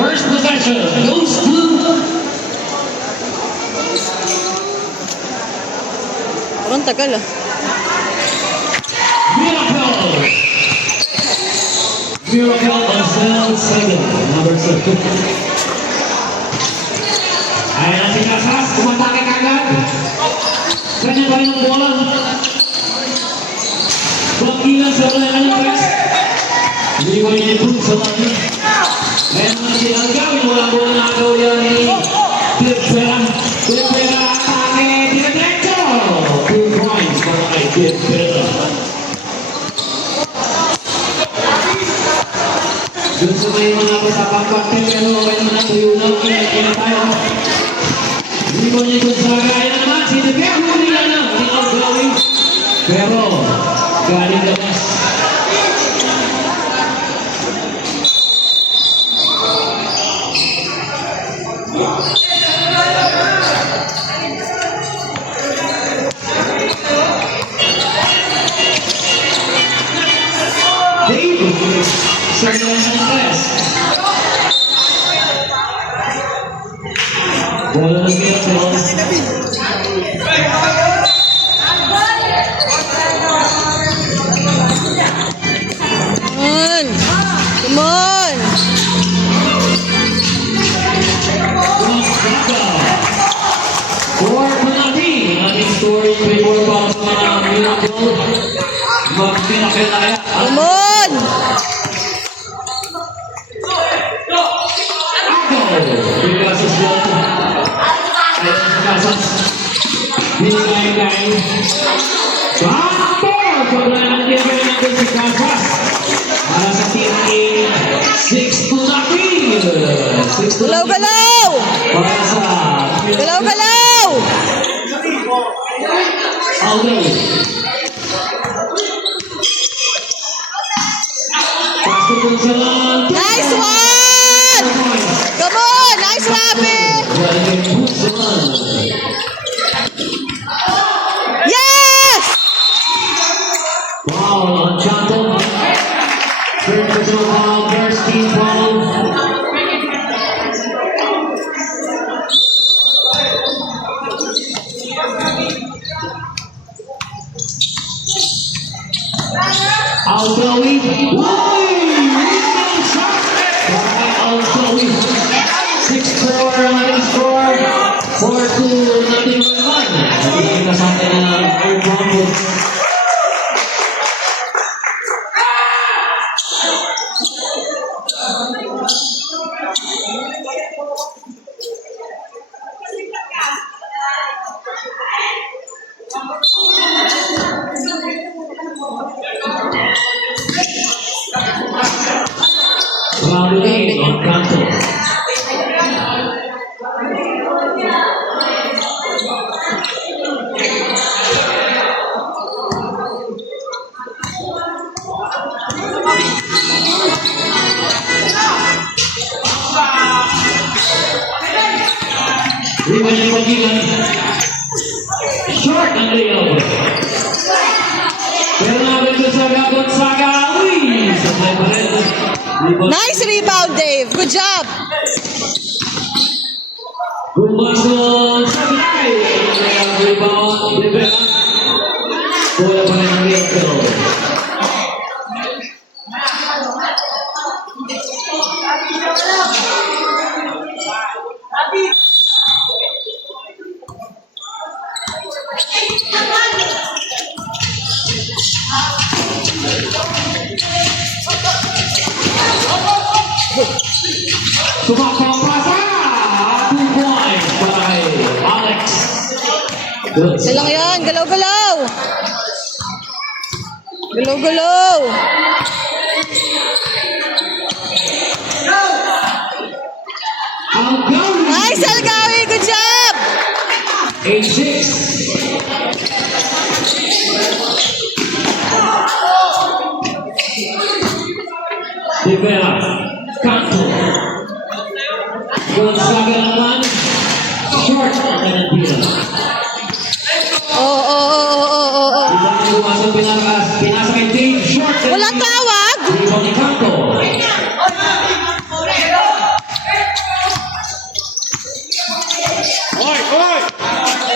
First possession goes to Parang tagal ah. Miracle. Miracle on second, number 7. Ayan na si Casas, kumatake kagad. Kanya pa rin ang bola. Bagilan sa mga kanyang press. Hindi ko rin sa mga. Ayan naman si Algaw, yung mga bola na agaw yan ni Pilpera. Pilpera atake, diretso. 2 points para kay Pilpera. Doon sa may mga kasapang kapit, pero okay naman ang tuyo na, kaya tayo. Hindi ko niya kung sa gaya naman, sinigyan nila na, hindi outgoing. Pero, galing labas. Dave, Sergio Sanchez. Bola ng Miracle. Come on! For penalty, ating scoring before pa sa mga Miracle. Magpinakilaya. Come on! Bigasos yun. Ayan sa Casas. Binigay-gay. Backdoor! Sobrang nag-deliver natin si Casas. Para sa team A, 6-0. 6-0. Galaw-galaw! Para sa Galaw-galaw! Aldo. Basketball sa Nice one! Come on! Nice rabbit! Yes! Wow, on Chanto. Third personal foul, first team foul. Aldowi. Rebound shot. By Aldowi. 6-4 ang ating score. 4-2 natin naman. Nakikita sa atin na airbomb. Raulin on Canto. Rebound yung Bagilan. Short ang layup. Pero namin ko sa Gonzaga. Uy! Sabay pa rin. Nice rebound, Dave. Good job. Bumasol sa Blay. Ang rebound. Rivera. Bola pa rin ang Miracle. Sumakto pasa! 2 points para kay Alex. Good. Isa lang yan. Galaw-galaw. Galaw-galaw. Algawi! Nice, Algawi. Good job. 8-6. Rivera, Canto. Gonzaga naman. Short ang kanatira. Oo. Ibang lumasang pinasa kay Dave. Short. Walang tawag. Ibang ni Canto.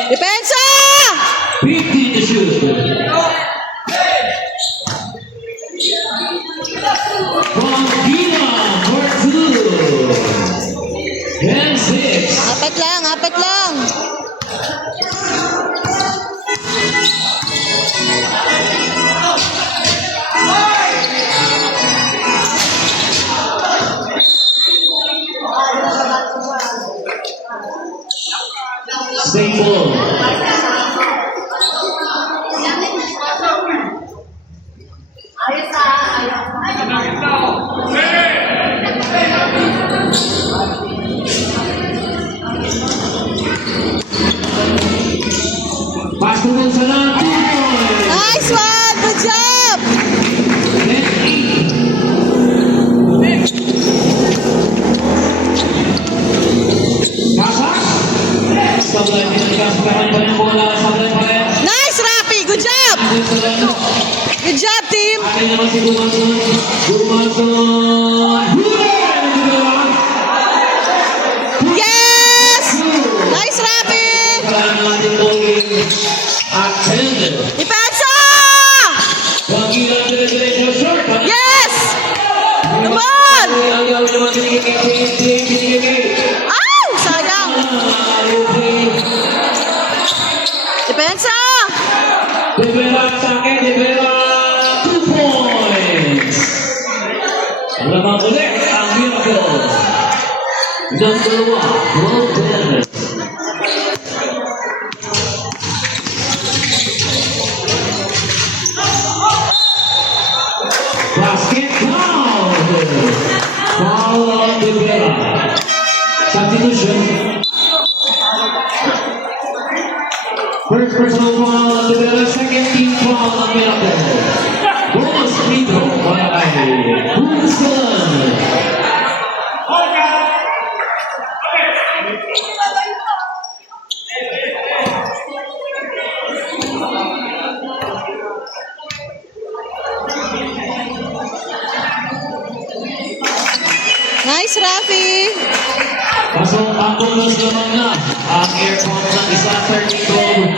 Depensa! 15 to shoot. From Gina, for 2. And 6. Apat lang. Same ball. Pass to Gonzaga, 2 points. Nice one. Good job. And 8. Kasak. Sablay pinagkas pa ng bola. Sablay pa rin. Nice, Rafi. Good job. Good job, team. Akin naman si Gumason. Yes. Nice, Rafi. Kailangan natin bowling at 10. Depensa! Panggilan dire-diretso short. Yes. Come on. Ang gawin naman binigay. Ow! Sayang. Depensa! Rivera sa akin, Rivera, 2 points. Lamang ulit ang Miracle. Ng dalawa, Ron Dennis. Basket foul. Foul on Rivera. Substitution. First personal foul on Rivera. Second team foul on Miracle. Bonus free throw para kay Bunson. Nice, Rafi. Pasok ang bonus naman na ang air pump ng isa 30 goal.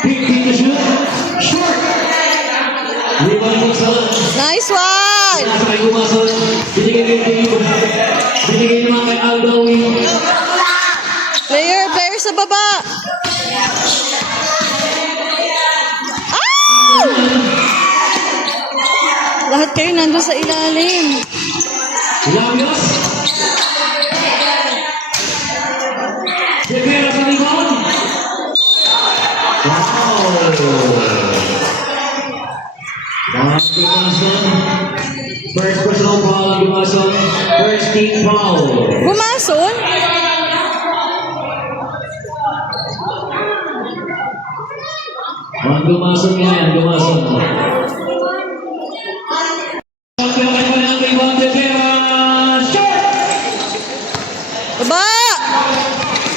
Pick to shoot. Short. Rebound po sa Nice one. nasa kay Gumason. Binigay kay Dave. Binigay naman kay Algawi. Player sa baba. Lahat kayo nandun sa ilalim. Lagos. Rivera sa rebound. Wow. Ang Gumason. First personal foul ang Gumason. First team foul. Gumason? Ang Gumason yan, Gumason. Baba!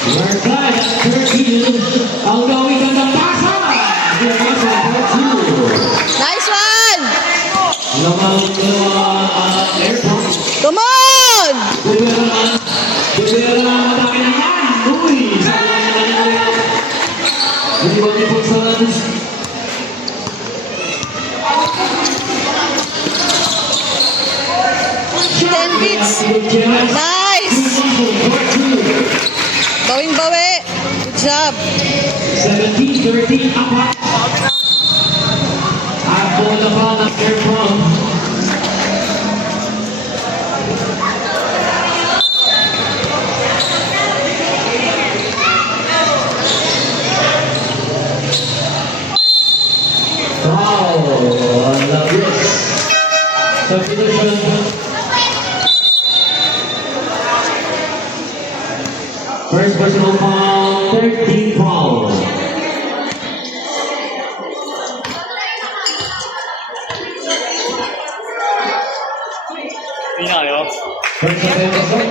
Marcad at 13. Ang gawin ka ng pasa. Gumason for 2. Nice one! Lamang airport. Come on! Rivera, matake naman. Uy, sabi na naman yung hindi ba niyo po sa 10 beats. Nice! Bawing-bawi. Good job. 17-13 apat. At bola not there from. Foul on the wrist. Substitution. First personal foul, 13 foul. Finayo. First offensive.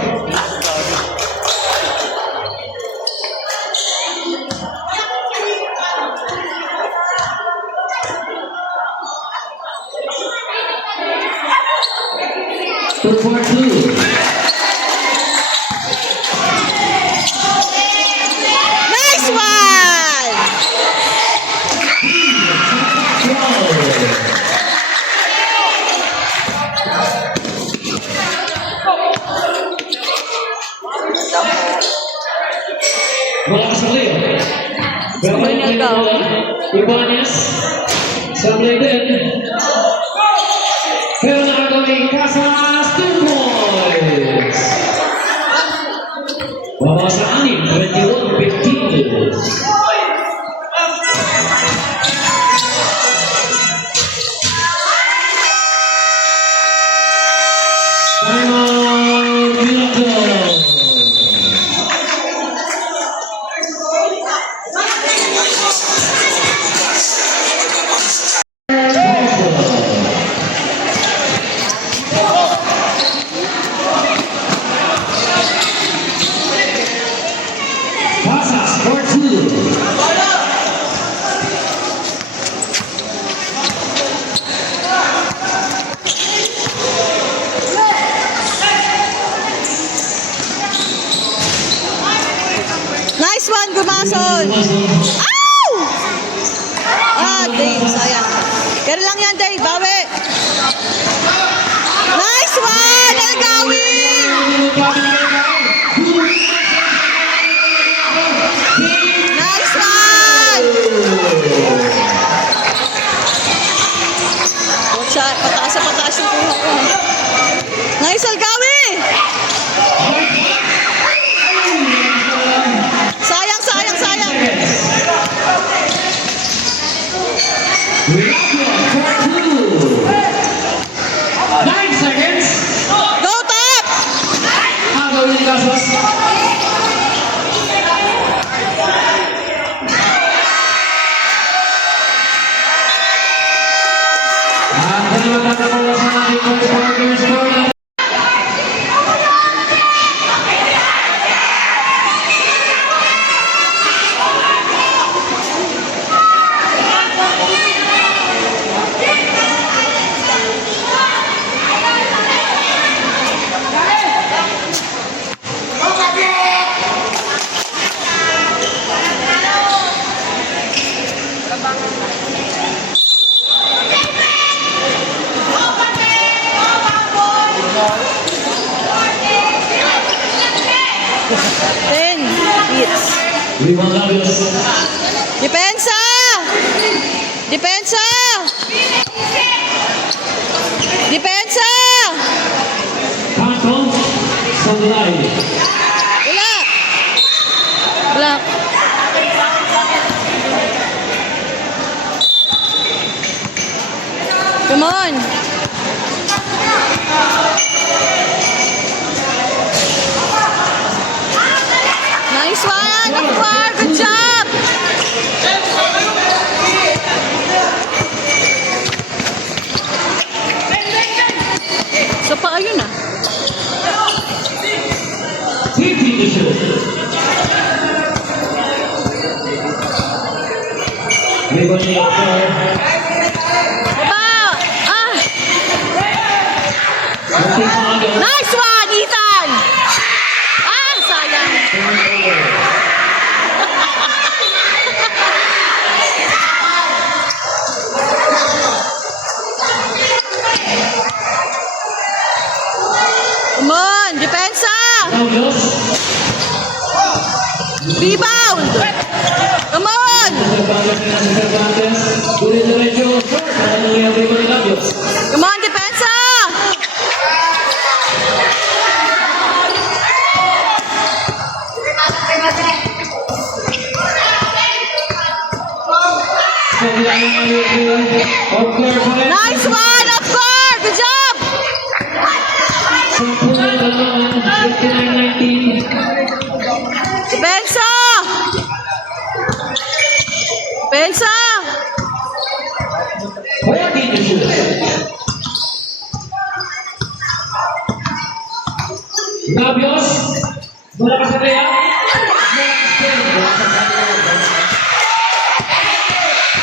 Two for two. Nice one! Malakas na kayo. Pero Sabay na ikaw. Ibanez. Sablay din. Pero nakagawin Casas 2 points. Baba sa 6, 21-15. Timeout, Miracle. Casas for two. Nice one, Gumason! Ow! Ah, Dave, sayang. Kaya lang yan, Dave. Bawi. Nice one! Algawin! Nice one! Watcha, pataas sa pataas yung kuha ko. Nice, Algawin! Sayang, sayang, sayang. Miracle for two. 9 seconds. Go, top! Gagawin ni Casas. Ang dalawang nagkakuha sa ating pag-partner score. Ten hits. Rebound Lagos. Depensa! Depensa! Depensa! Canton. Sanglay. Wala. Wala. Come on. Nice one, Akbar. Good job. So pa ayun ah. 50 to shoot. Rebound ni Akbar. Baba! Ah! Bunting Lagos. Nice one, Ethan! Ah, sayang. Come on, depensa! Lagos. Rebound! Come on! Cervantes na si Cervantes. Dire-diretso. Short. Ano yung rebound ni Lagos? Labios. Come on, depensa! Nice one, of course! Good job! Depensa! Depensa! Labios, mula ka sa kaya?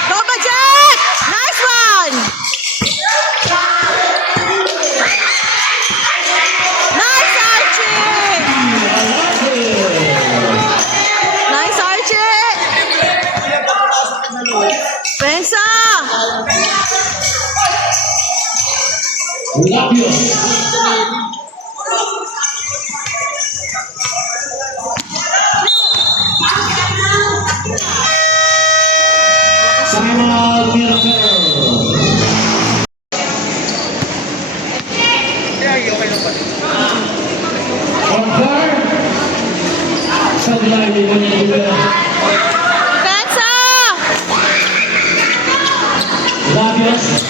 Go, Budget! Nice one! Nice, Archie! Nice, Archie! Pensa! Labios. Simon Miracle. Order. Sa dilalim mo niya iba. Pensa! Labios.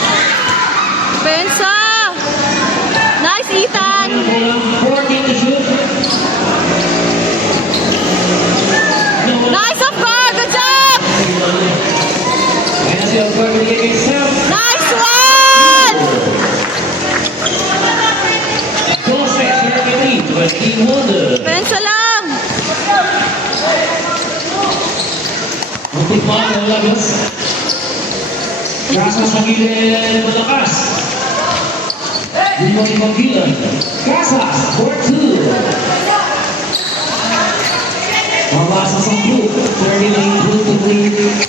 Pensa! Nice, Ethan! 14 to shoot. Nice, of course! Good job! Kaya si Order bigay himself. Nice one! 12-33, 21. Pensa lang! Muntik pa ang Labios. Kasa sa gilid malakas. Limang gilan. Casas, 4-2. Mabasa sa blue, 39-23.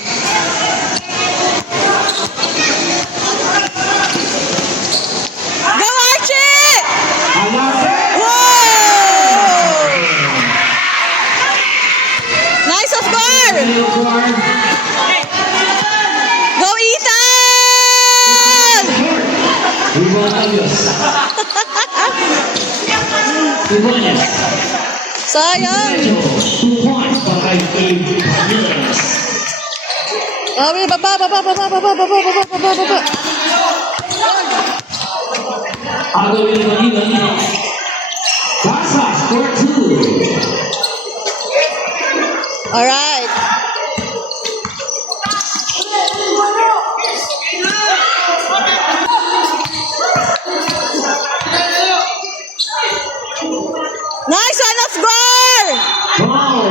Go, Archie! Alate! Whoa! Nice, of course! Leopard. Go, Ethan! Iwan Alios. Ibanez. Sayang! 2 points para kay Ibanez. Baba, baba. Agawin ng Ilan. Casas, 4-2. Alright. Nice one, of goal! Foul.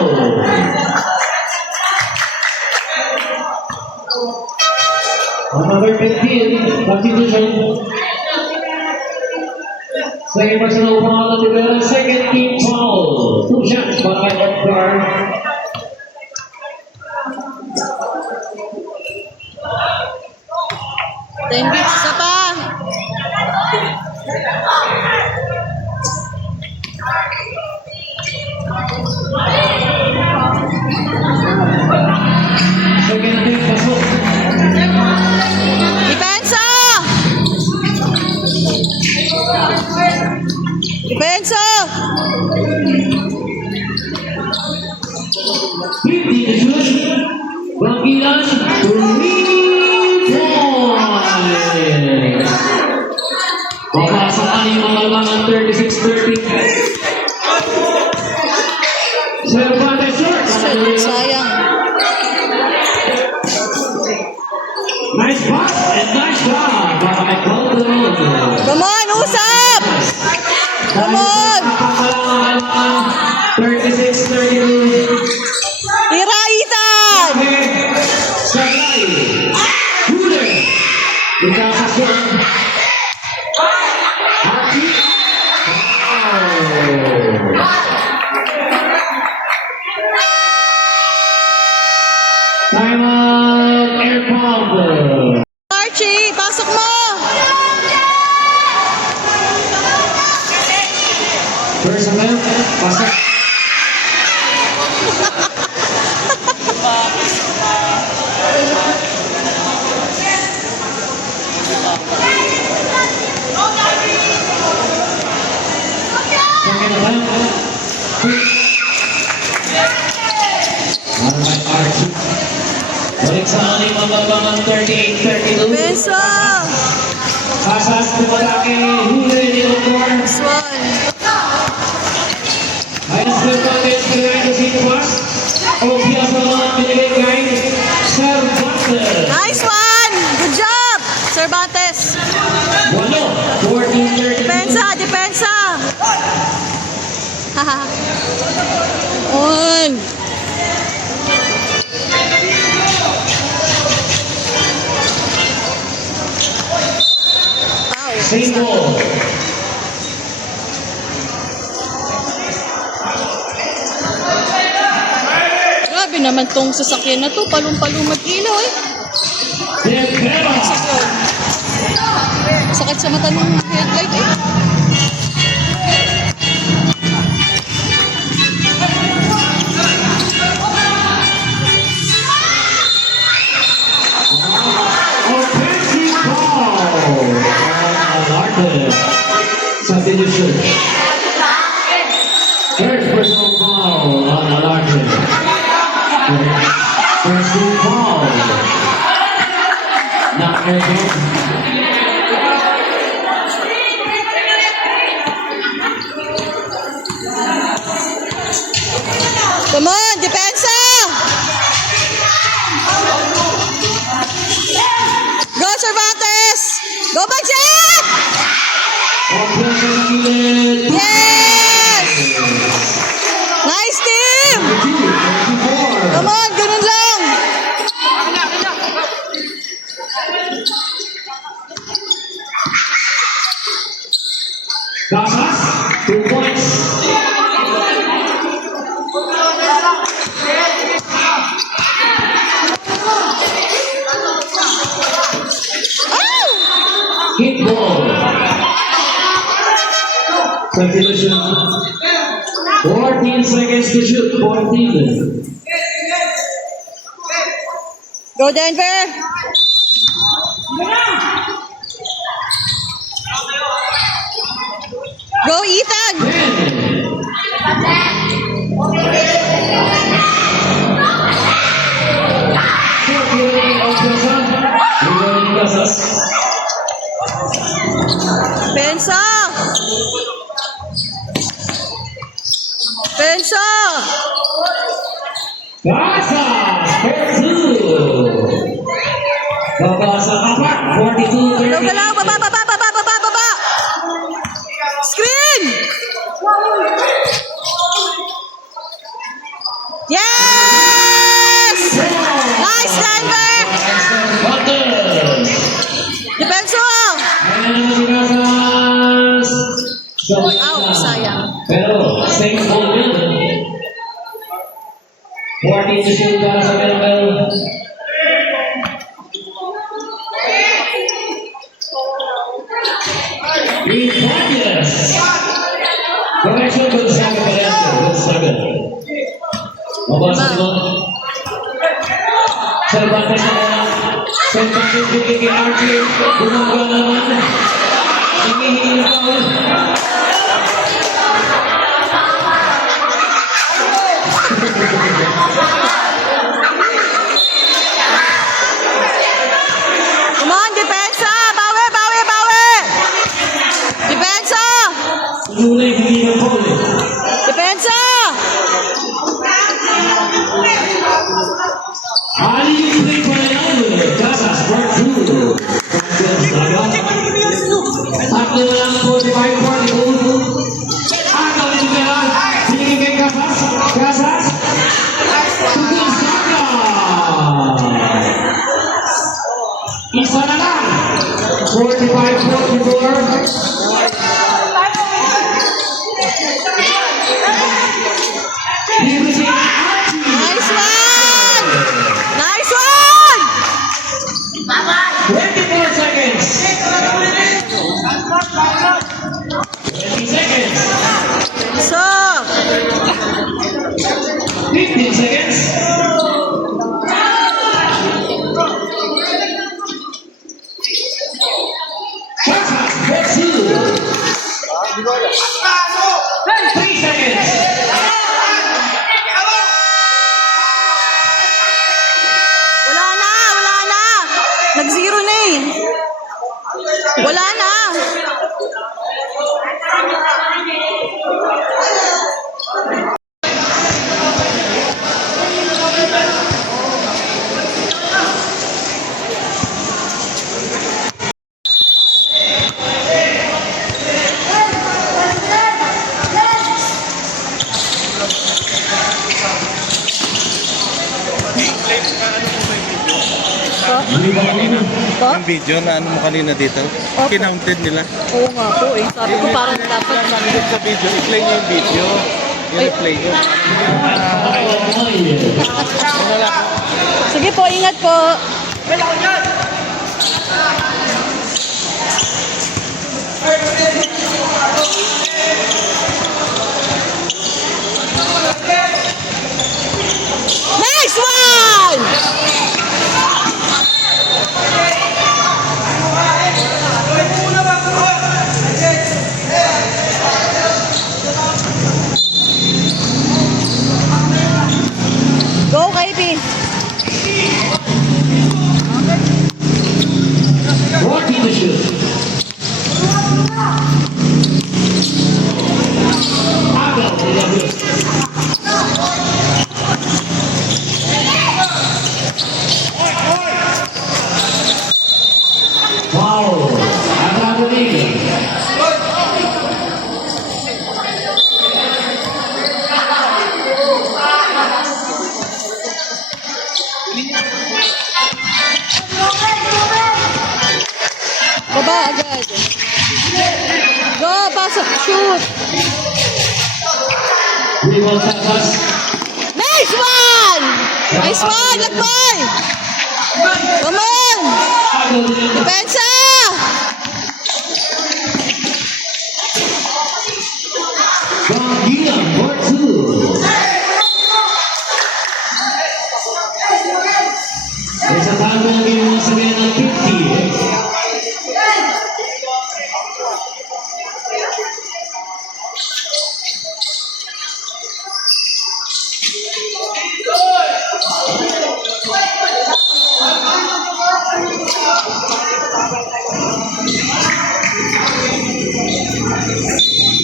Number 15, substitution. Second personal foul to the second team foul. 2 shots para kay Edgar. Ten bits, isa pa. Second team pasok. Depensa! Depensa! 50 to shoot. Bangkilan, 3 points. Papasok ka yung mga lamangan 36-30. Cervantes short. Sayang. Nice pass and nice job para kay Calderon. Come on, usap! Come on! 36-32. Tira, Ethan! Sablay. Huler. Ikasasyon. Archie. Time out, air pump. Archie, pasok mo! First attempt, pasok. Second attempt. Marmay Archie. Balik sa aning mababangan 38-32. Pensa! Pasas pumatake. Huli ni Ocor. Nice one. Ayos na ito against the line to see the pass. Opia sa mga binigay kay Cervantes. Nice one! Good job! Cervantes. Walo. 14-32. Depensa! Depensa! Haha. On! Ow. Same ball. Grabe naman tong sasakyan na to. Palong-palong mag-ilaw eh. Depera. Sakit sa mata ng headlight eh. Offensive foul on Alarte. Substitution. First personal foul on Alarte. First team foul. Not personal. Come on! Depensa! Go Cervantes! Go Budget! Offensive kilid. Yes! Nice team! 34. Come on, ganun lang! Casas, 2 points. Oh! Hit ball. Substitution. 14 seconds to shoot. 14. Go Denver! Go Ethan! 10. Casas. Pensa! Pensa! Casas, 4-2. Babasa kapat, 42-30. Galaw-galaw! Baba! Baba! Baba! Baba! Baba! Screen! Yes! Nice, Denver! Butters. Depenso! Ow, sayang. Pero, same ball yun. 14 to shoot para sa Melville. Refocus. Correction, Gonzaga Palenque. Gonzaga. Mabasa mo. Cervantes na kaya. Cervantes bigay kay Archie. Gumawa naman. Hinihingi na foul. Come on, Depensa! Bawi! Bawi! Bawi! Depensa! Tunay hindi na foul eh. Depensa! Ali yung play pa na yan eh. Casas, part 2. Tatlo na lang 45-42. Agaw din ka lang. Sige kay Casas. Casas. Gonzaga. Isa na lang. 45-44. Liberty Archie. Nice one! Nice one! 24 seconds. 20 seconds. So, 15 seconds. Casas, 2. 3 seconds. Wala na, wala na. Nag-zero na eh. Wala na. Po? Yung video na ano mo kanina dito, kinounted nila. Oo nga po eh. Sabi ko parang dapat Nandun sa video, i-play nyo yung video. Yung i-play nyo. Sige po, ingat po. Nice one! Go, Katie. 14 to shoot. Foul. Atrás do Liga. Baba agad. Go, pasok, shoot. Rebound Tatas. Nice one! Nice one, lakbay! Come on! Depensa! Gina for 2. Sa tago ng mga sabihan ng 50.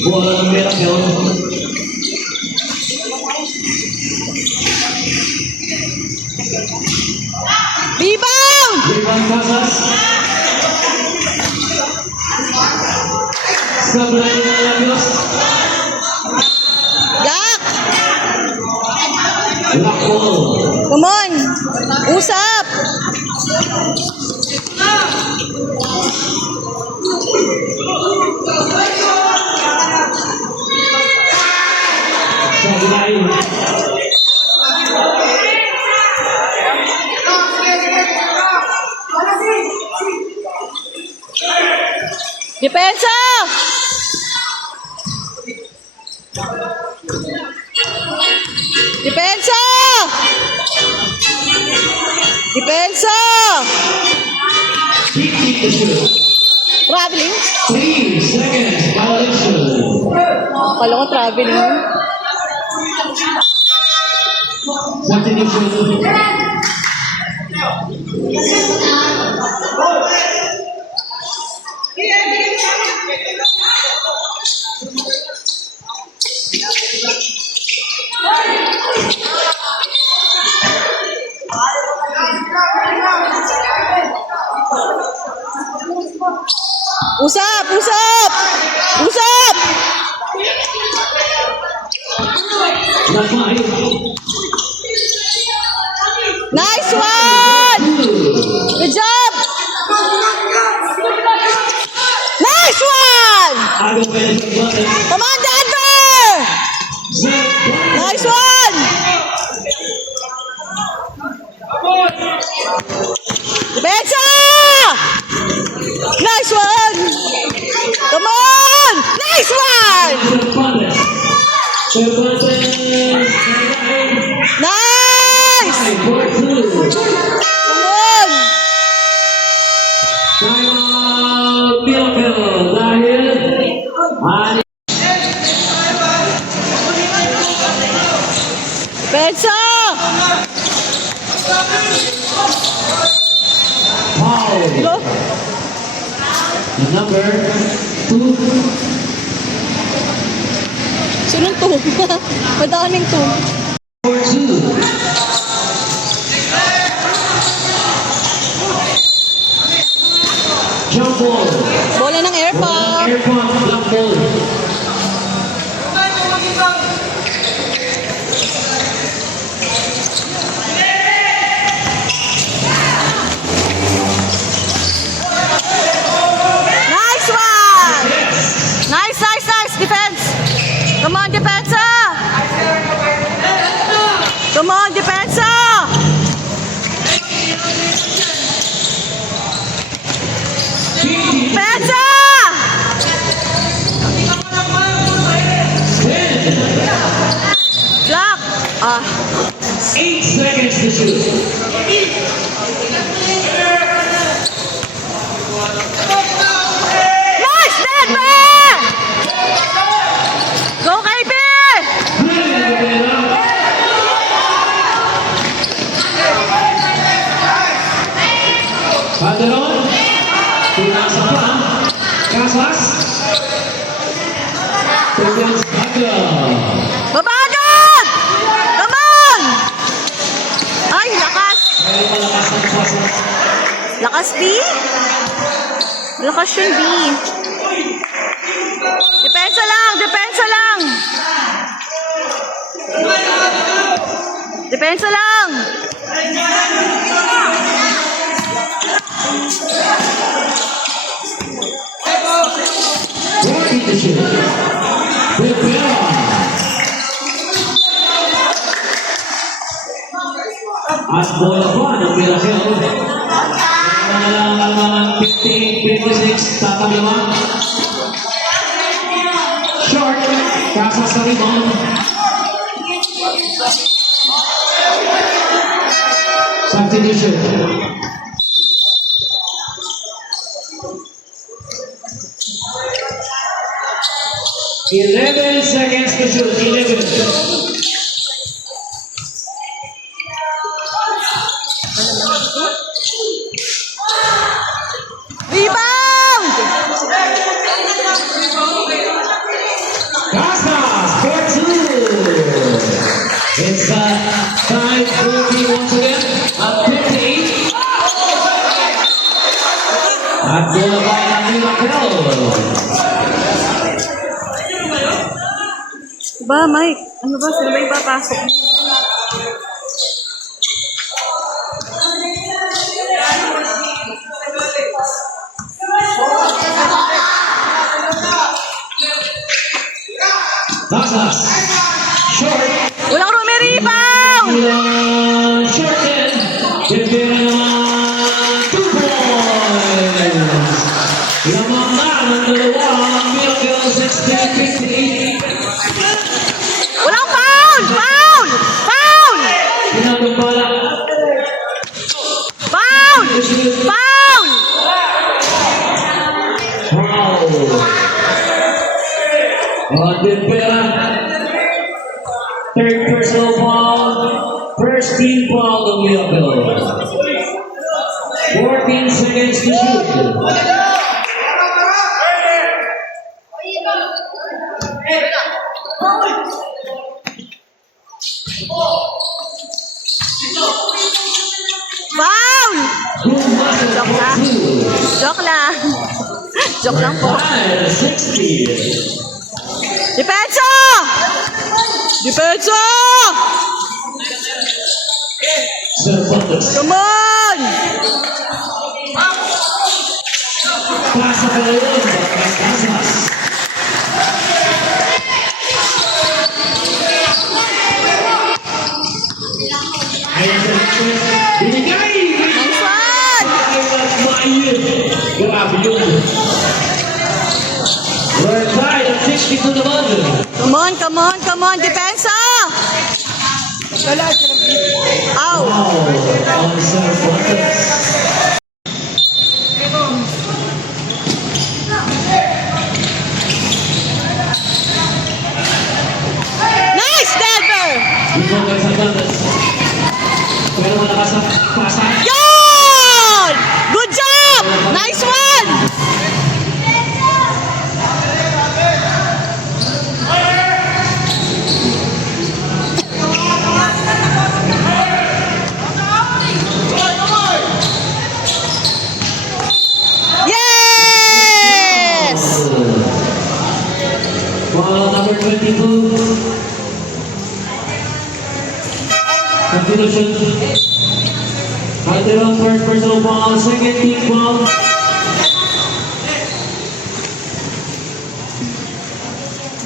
Bola ng Miracle. Rebound! Rebound Tatas. Sablay ng Labios. Yak! Lakol. Come on! Usap! Sablay. Depensa! Depensa! Depensa! 50 to shoot. Traveling? 3 seconds. Violation. Kala ko traveling. Substitution. Usap! Usap! Usap! Lakmay. Nice one! Good job! Nice one! Agaw pa rin sa button. Come on, Denver! Nice one! Depensa! Nice one! Come on! Nice one! Nice! Come on! Timeout, Miracle. Dahil The number 2. Sinong to? Madaming to. For 2. Jump ball. Bola ng air pump. Air pump, black ball. Nice one! Nice, nice, nice. Defense. Come on, Depensa. Come on, Depensa. Depensa! Block. Ah. 8 seconds to shoot. Nice, Denver! Go, KB! Padron. Pinasa pa. Casas. Tobias Baga. Babagat! Come on! Ay, lakas. Pero malakas ang pasok. Lakas, B? Lakas yun, B. Depensa lang, depensa lang. Depensa lang. Working to shoot. Rivera. At bola pa ng Miracle. Mga 15-26, tatalawa. Short, kasa sa rebound. Substitution. Eleven seconds to shoot. 11. Rebound! Casas for 2. It's time 14 once again. At 58. At bola pa ng Miracle. Ba, Mike? Ano ba? Sino ba yung papasok? Casas. Short. Walang room, may rebound! Short end. Rivera naman 2 points. Lamang na ng dalawang Miracle 16-58. Walang foul! Foul! Foul! Pinagpapala. Foul! Foul! Wow. Rivera. Third personal foul. First team foul ng Miracle. 14 seconds to shoot. Foul! Bumasa Joke lang. Joke lang. Joke lang po. 60. Depensa! Depensa! Cervantes. Come on! Pasa ka ngayon. Casas. Ayan sa Chris. Binigay! Nice one! Grabe yun. We're tied at 62 naman. Come on, come on, come on, Depensa! Ow! Wow. On Cervantes. Nice, Denver! Ito kay Cervantes. Pero malakas ang pasa. Yon! Good job! Nice one! substitution. Calderon first personal foul, second team foul.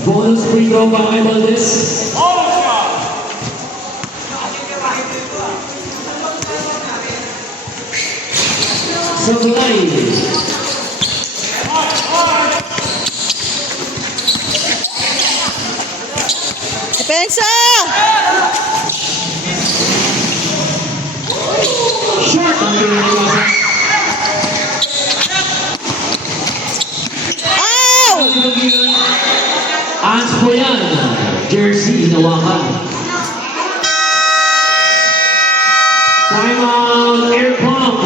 Bonus free throw by Valdez. Sublime. Depensa! Short under the Iwasan. Ow! Ans po yan. Jersey, inawakan. Time out, air pump.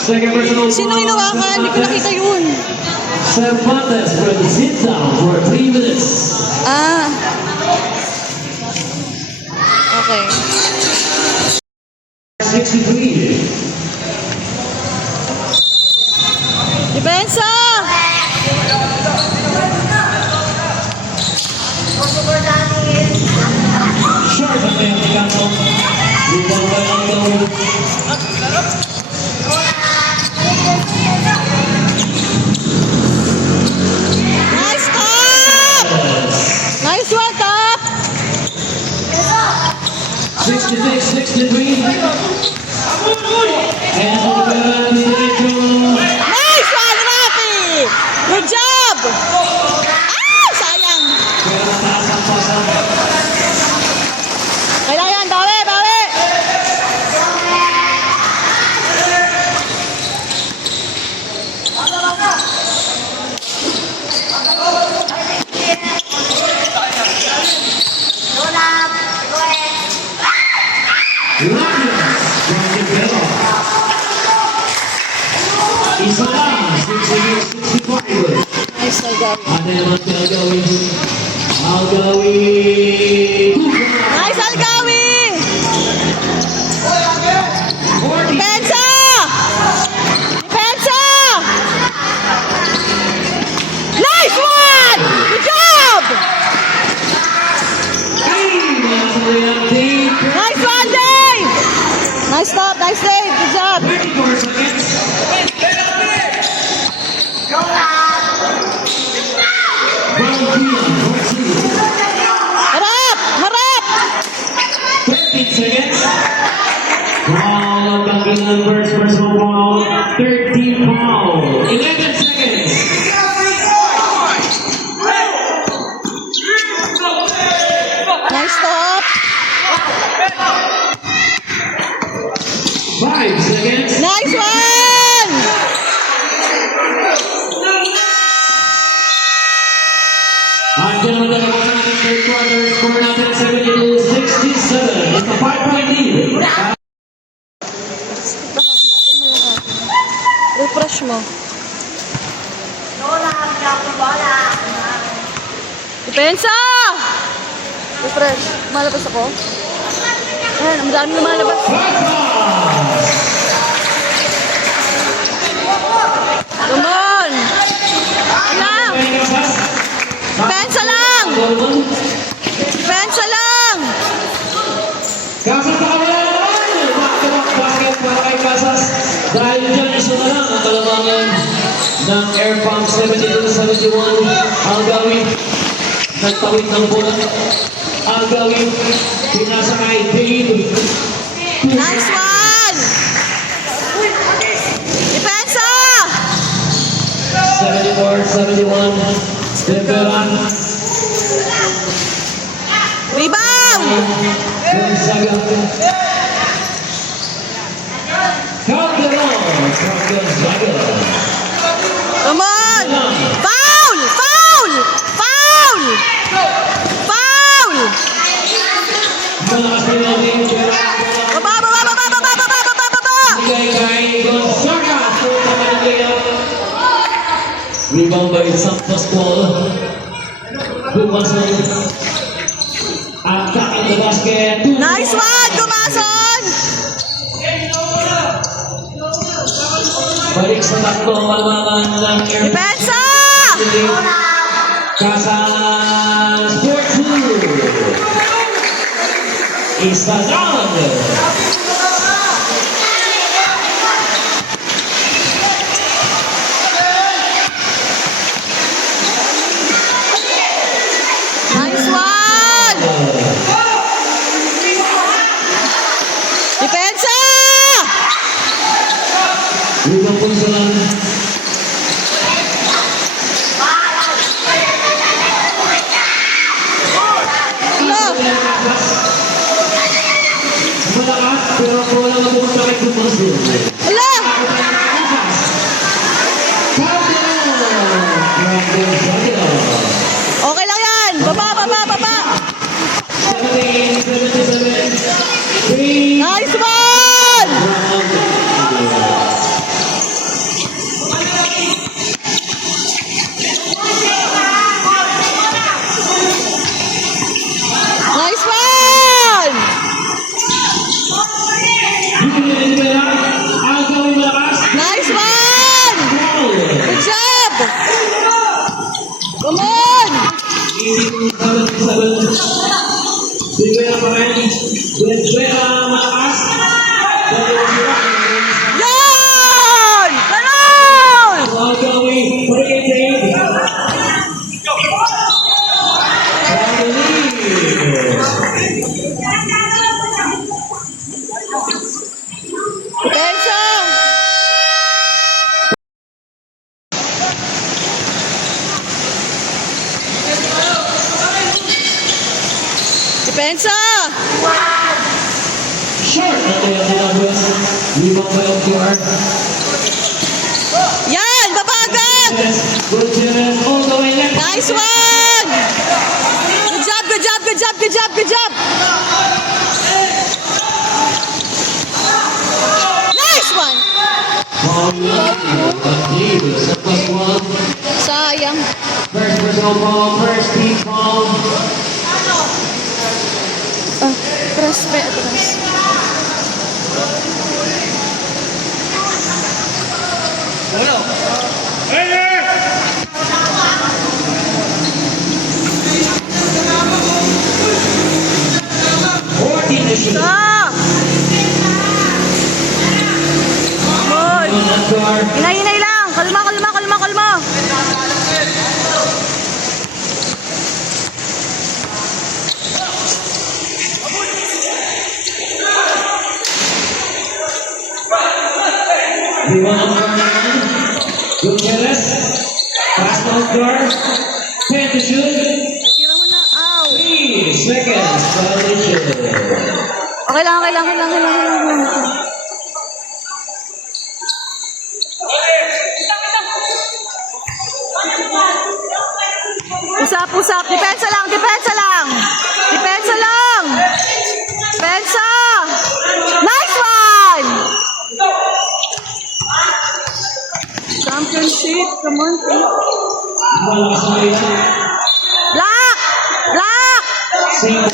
Second personal. Sino hinawakan? Hindi ko nakita yun. Cervantes will sit down for 3 minutes. Ah. Okay. 63. Depensa! Short ang kanyang tikanto. Rebound by Aldo. Nice top! Nice one, top! 66-63. And Olivera diretso. Nice one, Rafi! Good job! Ah! Sayang! Pero mataas ang pasa. Kailangan, bawi, bawi! Lions from Olivera. Isa lang, 66-65. Nice, Algaw. Ano naman si Algawi? Algawi! Nice, Algawi! Depensa! Depensa! Nice one! Good job! Nice one, Dave! Nice stop, nice save, good job! 24 seconds. Harap! Harap! 13 seconds. Foul of Duncan Numbers, personal foul. 13 foul. 11 seconds. Nice stop! 5 seconds. Nice one! Ang ginawa na naman sa ating third quarter, score natin 72-67. It's a 5-point lead. Refresh mo. Depensa! Refresh. Malabas ako? Ayan, ang dami lumalabas. Come on! Lang! Depensa lang! Depensa lang! Kasas sa kabila naman. Back-to-back basket para kay Kasas. Dahil dyan, isa na lang ang kalamangan ng Air Pump 72-71. Algawi. Nagtawid ng bola. Algawi. Pinasa kay Dave. Nice one! Depensa! 74-71. Veteran. Rebound! Gonzaga. Calderon from Gonzaga. Come on! Foul! Foul! Foul! Foul! Malakas na natin. Baba, baba, baba, baba, baba, baba, baba! Kay Gonzaga. Puro naman ang layup. Rebound by Santos Paul. Bumason. Attacking the basket. Nice one, Gumason! Balik sa tatlo ang kalamangan ng Air Depensa! Kasas 4-2. Isa down. Nice one! Depensa! Limang punso lang. Ano? Malakas, pero bola na pumunta kay Kumasu. Ala! Okay lang yan! Baba, baba, baba! 3. Nice one! Nice one! Nice one! Good job! Come on! Yan! Ganon! Depensa! Depensa! Short na kaya tinabas. Limang ba yung QR? Yan! Baba agad! Gutierrez all the way left. Nice one! Good job, good job, good job, good job, good job! Nice one! Sa plus one. Sayang. First personal ball, first team ball. Atras. Stop! Good. Hinay lang. Kalma. Gutierrez. Pass on score. 10 to shoot. Tira mo na. Ow. 3 seconds. Violation. Okay lang. Usap. Depensa lang. Depensa! Nice one! Championship, come on. Malakas na rin. Black! To shoot.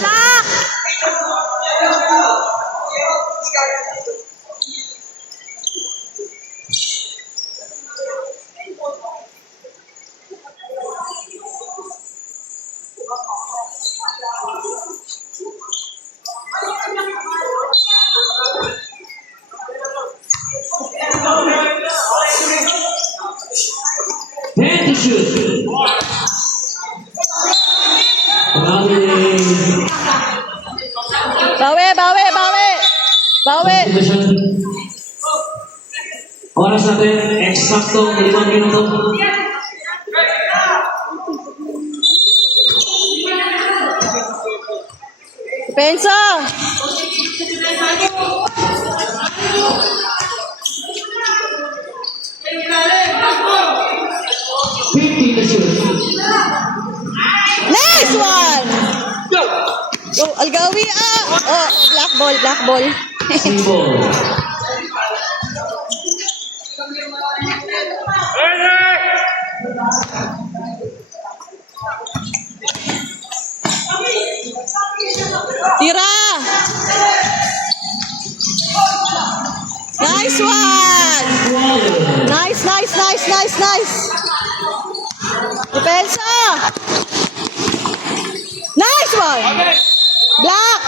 Bawi! Oras natin, eksakto 5 minuto. Depensa! Nice one! Go, Algawi Oh, black ball. Symbol. Tira! Nice one! Nice. Depensa! Nice one! Black!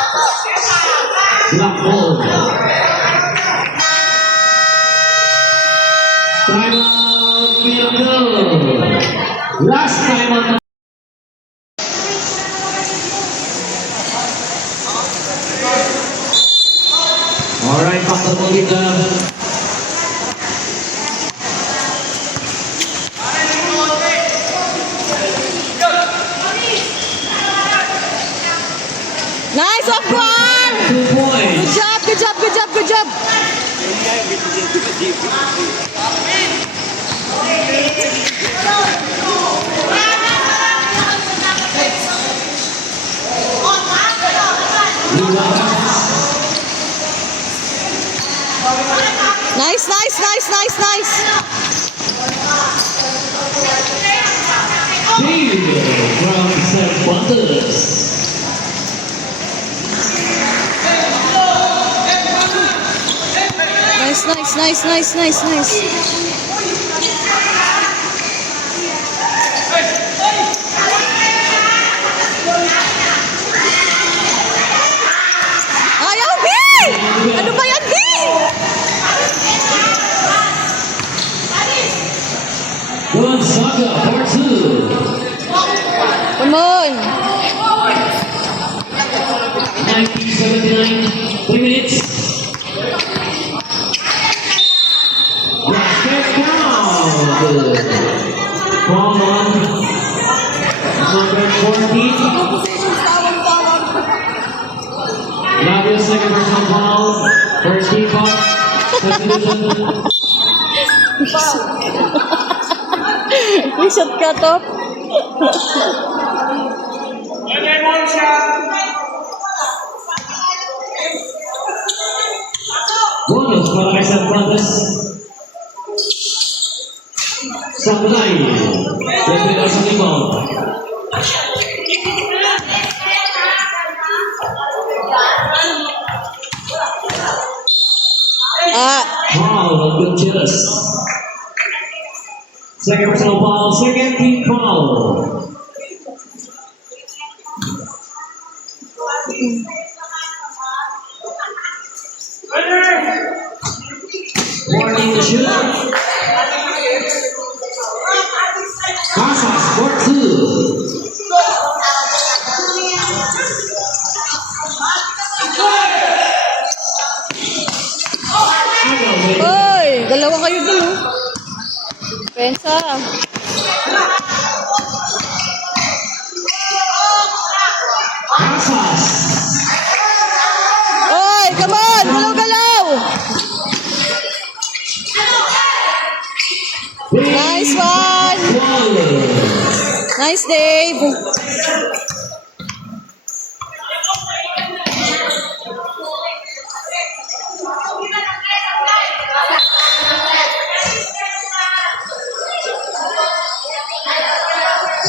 will go. Last time on the Alright, pakabog kita. Nice off guard! 2 points. Good job, good job, good job, good job. Nice, nice, nice, nice, nice. Steal from Cervantes. Nice, nice, nice, nice, nice, nice. Ayaw, B! Ano ba yan, B? Gonzaga, part 2. Come on. 1979, 3 minutes. Basket count. Ball on. Number 14. Lavia second personal foul. First team foul. Substitution. May shot ka to. Bonus para kay Cervantes. Sablay. Depende sa rebound. Foul of Gutierrez. Second personal foul, second team foul. Warning to shoot. Casas, court 2. Hoy, dalawa kayo dun. Pensa. Casas. Hoy, come on, galaw-galaw. Nice one. Nice, Dave.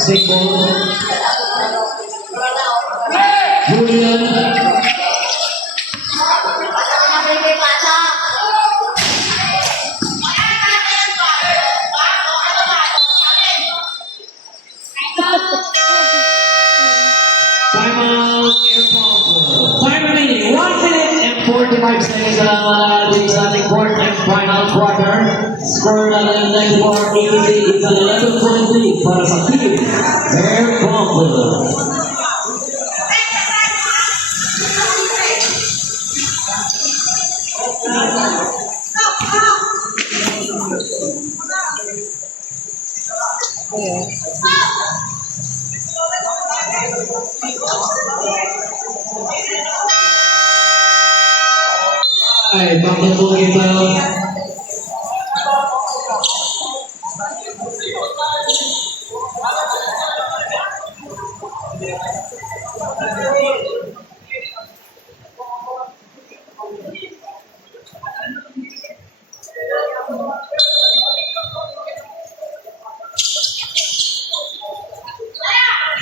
Single. Julian. Timeout, air ball. Time remaining, 1 minute and 45 seconds the starting fourth and final quarter. Score na lang 94-80 is an 11-point lead para sa team Air Ball. Ay, bakit po kita?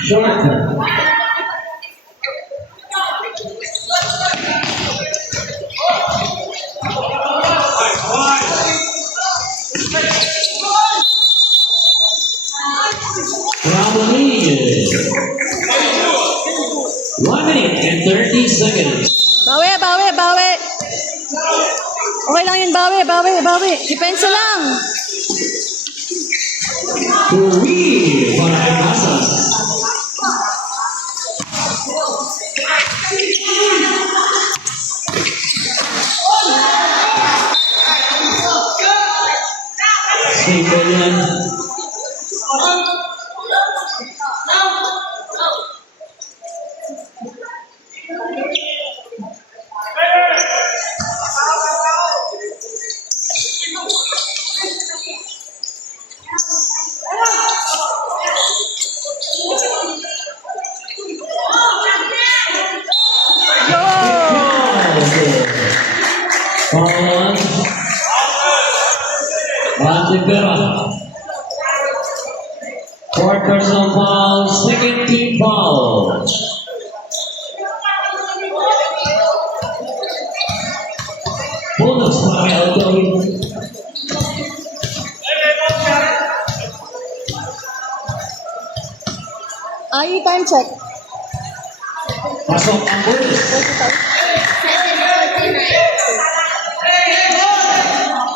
Short. Ramalini. 1 minute and 30 seconds. Bawi, bawi, bawi. Okay lang yun, bawi, bawi, bawi. Depensa lang. Uwi para kay Casas. Single yan. On. Rivera. Fourth personal foul, second team foul. Bonus para kay Aldoin. Time check. Pasok ang bonus.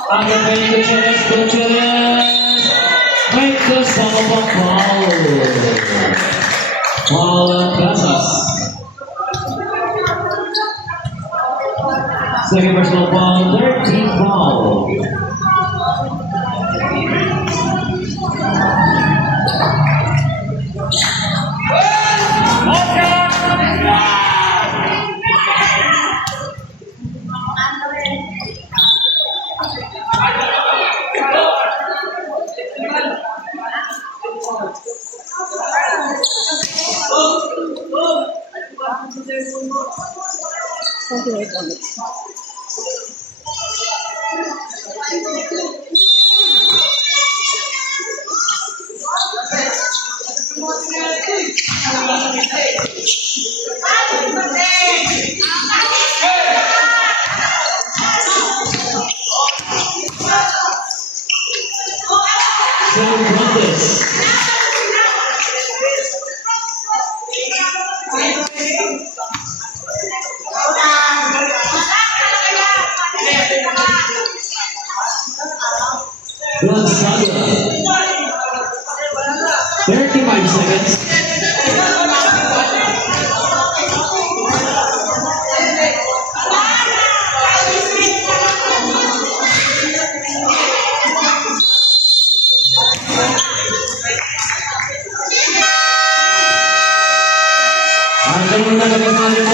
Ang gabay Gutierrez. May kasama pang foul. Foul ng Casas. Second personal foul, third team foul. Gonzaga. 35 seconds. Ang ganun na kami